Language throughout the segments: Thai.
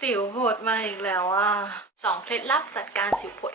สิวโหดมาอีกแล้วอะสองเคล็ดลับจัดการสิวโผด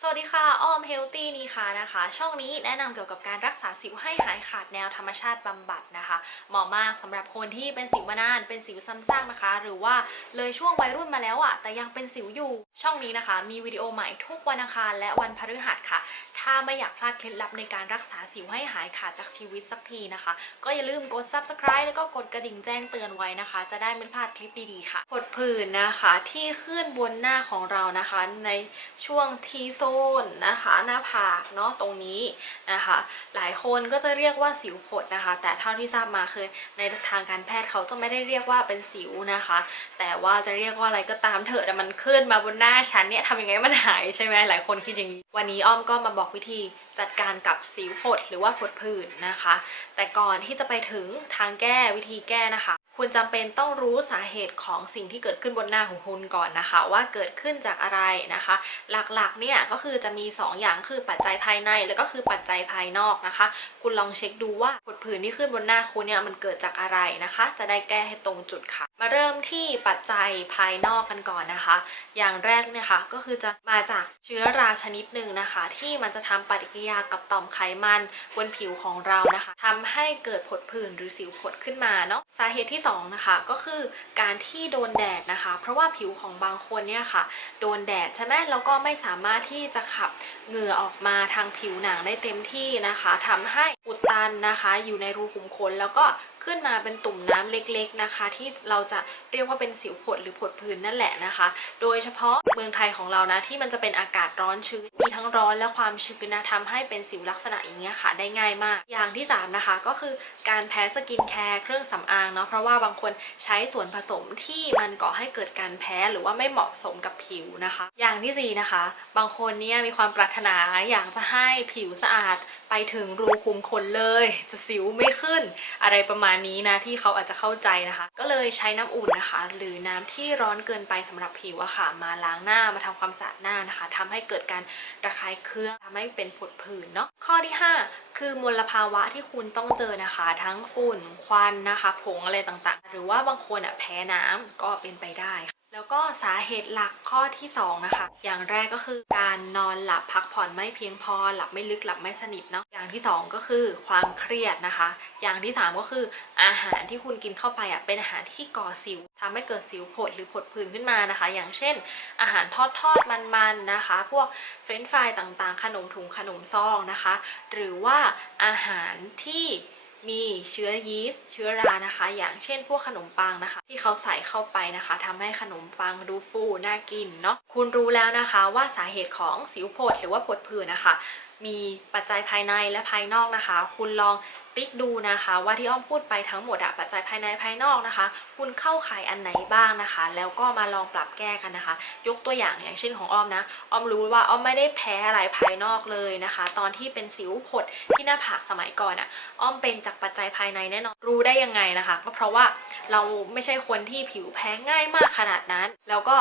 สวัสดีค่ะ อ้อมเฮลตี้นี่ค่ะนะคะ ช่องนี้แนะนำเกี่ยวกับการรักษาสิวให้หายขาดแนวธรรมชาติบำบัดนะคะ เหมาะมากสำหรับคนที่เป็นสิวมานาน เป็นสิวซ้ำซากนะคะ หรือว่าเลยช่วงวัยรุ่นมาแล้วอะ แต่ยังเป็นสิวอยู่ ช่องนี้นะคะมีวิดีโอใหม่ทุกวันอังคารและวันพฤหัสค่ะ ถ้าไม่อยากพลาดเคล็ดลับในการรักษาสิวให้หายขาดจากชีวิตสักทีนะคะ ก็อย่าลืมกด subscribe แล้วก็กดกระดิ่งแจ้งเตือนไว้นะคะ จะได้ไม่พลาดคลิปดีๆค่ะผดผื่นนะคะที่ขึ้นบนหน้าของเรานะคะในช่วงทีโซนนะคะหน้าผากเนาะตรงนี้นะคะ หลายคนก็จะเรียกว่าสิวผดนะคะ แต่เท่าที่ทราบมาคือในทางการแพทย์เขาจะไม่ได้เรียกว่าเป็นสิวนะคะ แต่ว่าจะเรียกว่าอะไรก็ตามเถอะแต่มันขึ้นมาบนหน้าาฉันเนี่ยทำยังไงมันหายใช่ไหมหลายคนคิดอย่างนี้ วันนี้อ้อมก็มาบอกวิธีจัดการกับสิวผดหรือว่าผดผื่นนะคะ แต่ก่อนที่จะไปถึงทางแก้วิธีแก้นะคะ คุณจำเป็นต้องรู้สาเหตุของสิ่งที่เกิดขึ้นบนหน้าของคุณก่อนนะคะ ว่าเกิดขึ้นจากอะไรนะคะ หลักๆเนี่ยก็คือจะมี 2 อย่างคือปัจจัยภายใน แล้วก็คือปัจจัยภายนอกนะคะ คุณลองเช็คดูว่าผดผื่นที่ขึ้นบนหน้าคุณเนี่ยมันเกิดจากอะไรนะคะ จะได้แก้ให้ตรงจุดค่ะมาเริ่มที่ปัจจัยภายนอกกันก่อนนะคะ อย่างแรกเนี่ยค่ะก็คือจะมาจากเชื้อราชนิดหนึ่งนะคะ ที่มันจะทำปฏิกิริยากับต่อมไขมันบนผิวของเรานะคะทำให้เกิดผดผื่นหรือสิวผดขึ้นมาเนาะสาเหตุที่สองนะคะก็คือการที่โดนแดดนะคะ เพราะว่าผิวของบางคนเนี่ยค่ะ โดนแดดใช่ไหมแล้วก็ไม่สามารถที่จะขับเหงื่อออกมาทางผิวหนังได้เต็มที่นะคะทำให้อุดตันนะคะ อยู่ในรูขุมขนแล้วก็ขึ้นมาเป็นตุ่มน้ำเล็กๆนะคะ ที่เราจะเรียกว่าเป็นสิวผดหรือผดผื่นนั่นแหละนะคะ โดยเฉพาะเมืองไทยของเรานะที่มันจะเป็นอากาศร้อนชื้นมีทั้งร้อนและความชื้นนะทำให้เป็นสิวลักษณะอย่างเงี้ยค่ะได้ง่ายมาก อย่างที่สามนะคะก็คือการแพ้สกินแคร์เครื่องสำอางเนาะเพราะว่าบางคนใช้ส่วนผสมที่มันก่อให้เกิดการแพ้หรือว่าไม่เหมาะสมกับผิวนะคะ อย่างที่สี่นะคะบางคนเนี่ยมีความปรารถนาอยากจะให้ผิวสะอาดไปถึงรูขุมขนเลย จะสิวไม่ขึ้น อะไรประมาณนี้นะที่เขาอาจจะเข้าใจนะคะ ก็เลยใช้น้ำอุ่นนะคะ หรือน้ำที่ร้อนเกินไปสำหรับผิวอะค่ะ มาล้างหน้ามาทำความสะอาดหน้านะคะทำให้เกิดการระคายเคืองทำให้เป็นผดผื่นเนาะข้อที่ 5 คือมลภาวะที่คุณต้องเจอนะคะ ทั้งฝุ่นควันนะคะ ผงอะไรต่างๆ หรือว่าบางคนอะแพ้น้ำก็เป็นไปได้ค่ะ แล้วก็สาเหตุหลักข้อที่2นะคะ อย่างแรกก็คือการนอนหลับพักผ่อนไม่เพียงพอ หลับไม่ลึกหลับไม่สนิทเนาะ อย่างที่ 2 ก็คือความเครียดนะคะ อย่างที่ 3 ก็คืออาหารที่คุณกินเข้าไปอะเป็นอาหารที่ก่อสิวทำให้เกิดสิวผดหรือผดผื่นขึ้นมานะคะ อย่างเช่น อาหารทอดทอดๆมันๆนะคะ พวกเฟรนช์ฟรายต่างๆ ขนมถุงขนมซองนะคะ หรือว่าอาหารที่ มีเชื้อยีสต์เชื้อรานะคะ อย่างเช่นพวกขนมปังนะคะ ที่เขาใส่เข้าไปนะคะทำให้ขนมปังดูฟูน่ากินเนาะคุณรู้แล้วนะคะว่าสาเหตุของสิวโผดหรือว่าผดผื่นนะคะ มีปัจจัยภายในและภายนอกนะคะ คุณลองติ๊กดูนะคะ ว่าที่อ้อมพูดไปทั้งหมดอะปัจจัยภายในภายนอกนะคะ คุณเข้าข่ายอันไหนบ้างนะคะ แล้วก็มาลองปรับแก้กันนะคะ ยกตัวอย่างอย่างเช่นของอ้อมนะอ้อมรู้ว่าอ้อมไม่ได้แพ้อะไรภายนอกเลยนะคะ ตอนที่เป็นสิวผดที่หน้าผากสมัยก่อนอะอ้อมเป็นจากปัจจัยภายในแน่นอนรู้ได้ยังไงนะคะ ก็เพราะว่าเราไม่ใช่คนที่ผิวแพ้ง่ายมากขนาดนั้น แล้วก็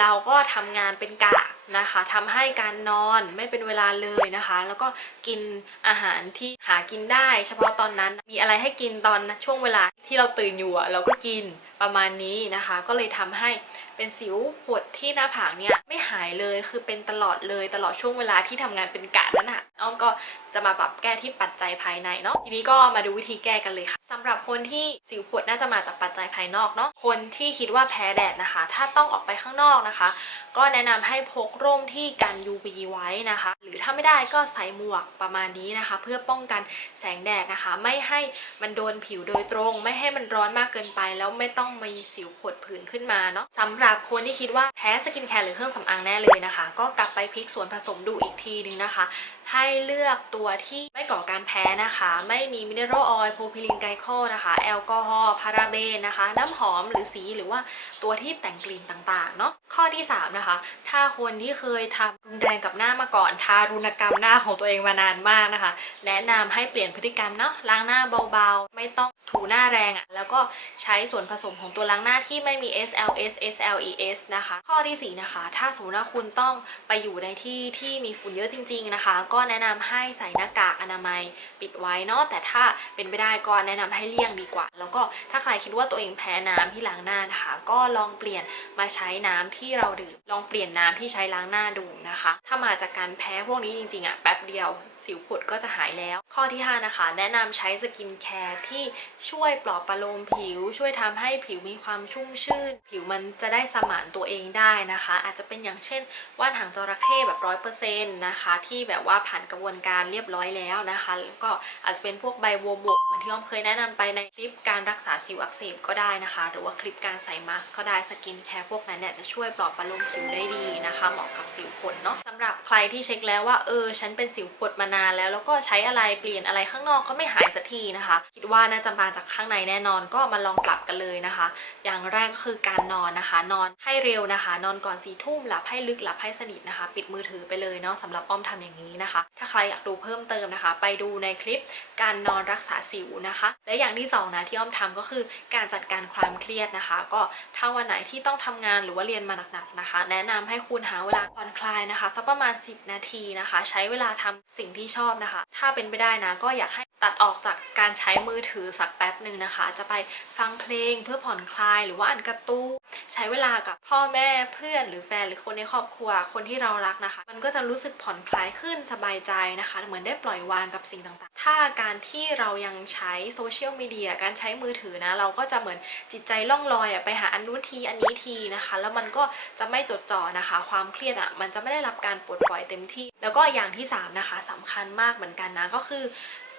เราก็ทำงานเป็นกะนะคะทำให้การนอนไม่เป็นเวลาเลยนะคะ แล้วก็กินอาหารที่หากินได้ เฉพาะตอนนั้นมีอะไรให้กินตอนช่วงเวลาที่เราตื่นอยู่เราก็กินประมาณนี้นะคะ ก็เลยทำให้เป็นสิวผดที่หน้าผากเนี่ยไม่หายเลยคือเป็นตลอดเลยตลอดช่วงเวลาที่ทำงานเป็นกะนั่นน่ะ อ้อมก็จะมาปรับแก้ที่ปัจจัยภายในเนาะทีนี้ก็มาดูวิธีแก้กันเลยค่ะสำหรับคนที่สิวผดน่าจะมาจากปัจจัยภายนอกเนาะคนที่คิดว่าแพ้แดดนะคะ ถ้าต้องออกไปข้างนอกนะคะ ก็แนะนำให้พกร่มที่กัน UV ไว้นะคะ หรือถ้าไม่ได้ก็ใส่หมวกประมาณนี้นะคะ เพื่อป้องกันแสงแดดนะคะ ไม่ให้มันโดนผิวโดยตรง ไม่ให้มันร้อนมากเกินไป แล้วไม่ต้องมีสิวผดผื่นขึ้นมาเนาะสำหรับคนที่คิดว่าแพ้สกินแคร์หรือเครื่องสำอางแน่เลยนะคะ ก็กลับไปพลิกส่วนผสมดูอีกทีนึงนะคะ ให้เลือกตัวที่ไม่ก่อการแพ้นะคะ ไม่มีมิเนอรัลออยล์โพรพิลินไกลโคนะคะ แอลกอฮอล์พาราเบนนะคะ น้ำหอมหรือสีหรือว่าตัวที่แต่งกลิ่นต่างๆเนาะข้อที่ 3 นะคะ ถ้าคนที่เคยทำรุนแรงกับหน้ามาก่อน ทารุณกรรมหน้าของตัวเองมานานมากนะคะ แนะนำให้เปลี่ยนพฤติกรรมเนาะล้างหน้าเบาๆ ไม่ต้องถูหน้าแรงอะ่ะแล้วก็ใช้ส่วนผสมของตัวล้างหน้าที่ไม่มี SLS SLES นะคะ ข้อที่ 4 นะคะ ถ้าสมมติว่าคุณต้องไปอยู่ในที่ที่มีฝุ่นเยอะจริง ๆนะคะ ก็แนะนำให้ใส่หน้ากากอนามัยปิดไว้เนาะแต่ถ้าเป็นไปได้ก็แนะนำให้เลี่ยงดีกว่า แล้วก็ถ้าใครคิดว่าตัวเองแพ้น้ำที่ล้างหน้านะคะ ก็ลองเปลี่ยนมาใช้น้ำที่เราดื่มลองเปลี่ยนน้ำที่ใช้ล้างหน้าดูนะคะ ถ้ามาจากการแพ้พวกนี้จริงๆอะแป๊บเดียว สิวผุดก็จะหายแล้ว ข้อที่ 5 นะคะ แนะนำใช้สกินแคร์ที่ช่วยปลอบประโลมผิว ช่วยทำให้ผิวมีความชุ่มชื่น ผิวมันจะได้สมานตัวเองได้นะคะ อาจจะเป็นอย่างเช่นว่านหางจระเข้แบบร้อยเปอร์เซ็นต์นะคะที่แบบว่าผ่านกระบวนการเรียบร้อยแล้วนะคะแล้วก็อาจจะเป็นพวกใบบัวบกเหมือนที่อ้อมเคยแนะนำไปในคลิปการรักษาสิวอักเสบก็ได้นะคะ หรือว่าคลิปการใส่มาสก์ก็ได้สกินแคร์พวกนั้นเนี่ยจะช่วยปลอบประโลมผิวได้ดีนะคะ เหมาะกับสิวผดเนาะสำหรับใครที่เช็คแล้วว่าเออฉันเป็นสิวผดมานานแล้วแล้วก็ใช้อะไรเปลี่ยนอะไรข้างนอกก็ไม่หายสักทีนะคะ คิดว่าน่าจะมาจากข้างในแน่นอนก็มาลองปรับกันเลยนะคะ อย่างแรกก็คือการนอนนะคะ นอนให้เร็วนะคะ นอนก่อนสี่ทุ่มหลับให้ลึกหลับให้สนิทนะคะ ปิดมือถือไปเลยเนาะสำหรับอ้อมทำอย่างนี้นะคะ ถ้าใครอยากดูเพิ่มเติมนะคะ ไปดูในคลิปการนอนรักษาสิวนะคะ และอย่างที่สองนะที่อ้อมทำก็คือการจัดการความเครียดนะคะ ก็ถ้าวันไหนที่ต้องทำงานหรือว่าเรียนมาหนักๆนะคะ แนะนำให้คุณหาเวลาผ่อนคลายนะคะสักประมาณ 10 นาทีนะคะ ใช้เวลาทำสิ่งที่ชอบนะคะ ถ้าเป็นไปได้นะก็อยากให้ตัดออกจากการใช้มือถือสักแป๊บหนึ่งนะคะ จะไปฟังเพลงเพื่อผ่อนคลายหรือว่าอ่านการ์ตูน ใช้เวลากับพ่อแม่เพื่อนหรือแฟนหรือคนในครอบครัวคนที่เรารักนะคะ มันก็จะรู้สึกผ่อนคลายขึ้นสบายใจนะคะ เหมือนได้ปล่อยวางกับสิ่งต่างๆ ถ้าการที่เรายังใช้โซเชียลมีเดียการใช้มือถือนะ เราก็จะเหมือนจิตใจล่องลอยอะไปหาอันนู้นทีอันนี้ทีนะคะ แล้วมันก็จะไม่จดจ่อนะคะ ความเครียดอะมันจะไม่ได้รับการปลดปล่อยเต็มที่ แล้วก็อย่างที่สามนะคะสำคัญมากเหมือนกันนะก็คือ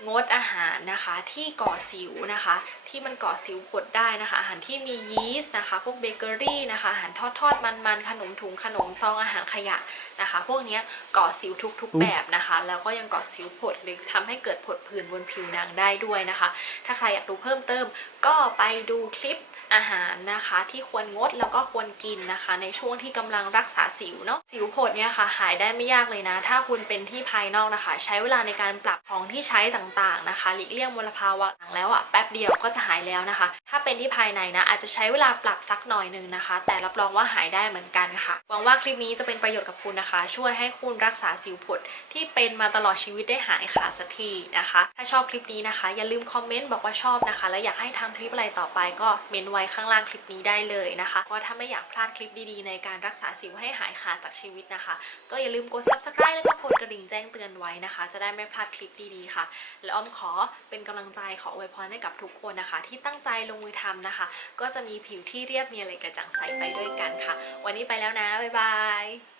งดอาหารนะคะที่ก่อสิวนะคะ ที่มันก่อสิวผดได้นะคะ อาหารที่มียีสต์นะคะ พวกเบเกอรี่นะคะอาหารทอดทอดมันมันๆขนมถุงขนมซองอาหารขยะนะคะ พวกนี้ก่อสิวทุกๆแบบนะคะ แล้วก็ยังก่อสิวผดหรือทำให้เกิดผดผื่นบนผิวหนังได้ด้วยนะคะ ถ้าใครอยากดูเพิ่มเติม ก็ไปดูคลิปอาหารนะคะที่ควรงดแล้วก็ควรกินนะคะ ในช่วงที่กำลังรักษาสิวเนาะสิวผดเนี่ยค่ะหายได้ไม่ยากเลยนะ ถ้าคุณเป็นที่ภายนอกนะคะ ใช้เวลาในการปรับของที่ใช้ต่างๆนะคะ หลีกเลี่ยงมลภาวะหลังแล้วอะแป๊บเดียวก็จะหายแล้วนะคะ ถ้าเป็นที่ภายในนะอาจจะใช้เวลาปรับสักหน่อยนึงนะคะ แต่รับรองว่าหายได้เหมือนกันค่ะหวังว่าคลิปนี้จะเป็นประโยชน์กับคุณนะคะ ช่วยให้คุณรักษาสิวผดที่เป็นมาตลอดชีวิตได้หายขาดสักทีนะคะ ถ้าชอบคลิปนี้นะคะ อย่าลืมคอมเมนต์บอกว่าชอบนะคะ และอยากให้ทำคลิปอะไรต่อไปก็เมนไว้ข้างล่างคลิปนี้ได้เลยนะคะเพราะถ้าไม่อยากพลาดคลิปดีๆ ในการรักษาสิวให้หายขาดจากชีวิตนะคะ ก็อย่าลืมกด subscribe แล้วก็กดกระดิ่งแจ้งเตือนไว้นะคะ จะได้ไม่พลาดคลิปดีๆค่ะ และอ้อมขอเป็นกำลังใจขออวยพรให้กับทุกคนนะคะ ที่ตั้งใจลงมือทำนะคะ ก็จะมีผิวที่เรียบเนียนเลยกระจ่างใสไปด้วยกันค่ะ วันนี้ไปแล้วนะบ๊ายบาย